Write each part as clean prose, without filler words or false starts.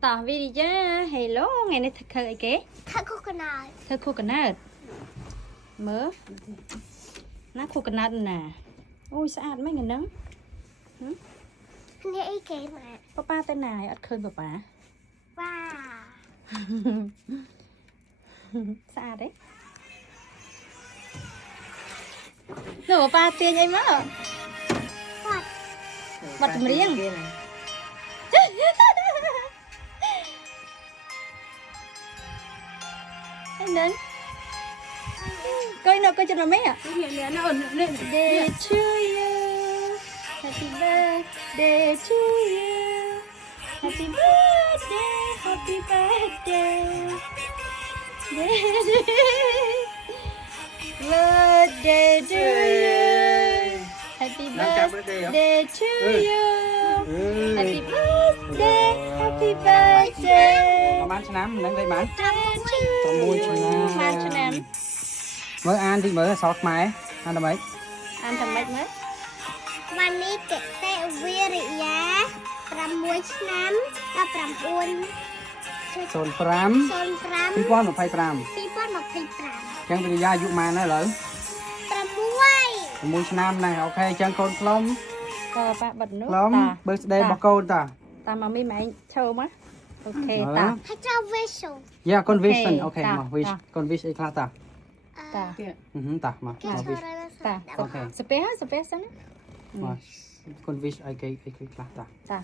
tỏ video hello ngày nay thật khởi kế Thật coconut. thật coconut mớ nát coconut nè ôi sạch mấy người nắng Nghe ý kể mà. papa tên này ăn khơi papa Wow. sạch đấy rồi papa tiền anh mất What? bật riêng anh đến coi nào coi cho nó mấy à birthday to you happy birthday to you happy birthday happy birthday birthday to you happy birthday to you happy birthday happy birthday បានឆ្នាំមិនដឹងទេបាន 6 ឆ្នាំ មើលអានតិចមើលសតខ្មែរអានដល់ម៉េច អានតែម៉េចមើល วันนี้เกะเตะวิริยะ6 ឆ្នាំ19 05 05 2025 2025 ចឹងវិទ្យាអាយុប៉ុន្មានហើយឥឡូវ 6 6ឆ្នាំដែរអូខេចឹងកូនខ្លុំ ក៏ប៉ាបិទនោះ ខ្លុំ birthday របស់កូនតា តាមកមីម៉ែងឈើមកអូខេតា ให้เจ้า visual យ៉ាកូន wish សិន អូ អូ ខេ ខេ តា មក wish តា កូន wish អីខ្លះតា តា តាមក គេ មក ចូល wish រក តា អូខេ ស្ពះស្ពះសិន មកកូន wish អីគេខ្លះតា តា1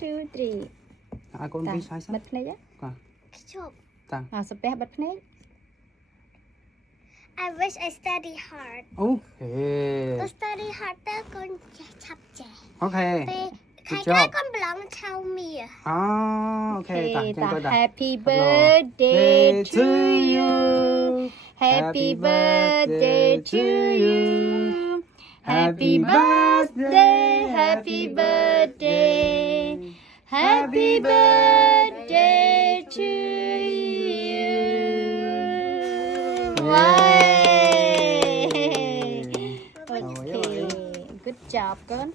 2 3 ឲ្យកូន តា wish ហើយសិន បិទភ្នែក ជប់ តា អាស្ពះបិទភ្នែក I wish I study hard អូខេ ទៅ study hard ទៅកូនឆាប់ចេះ អូខេ ពេលខែ Good ក្រោយ job កូនប្រឡងឆៅមៀ អូអូខេតាចឹងកូនតា Happy birthday to you Happy birthday to you Happy birthday Happy birthday Happy birthday to you Wow Okay Good job con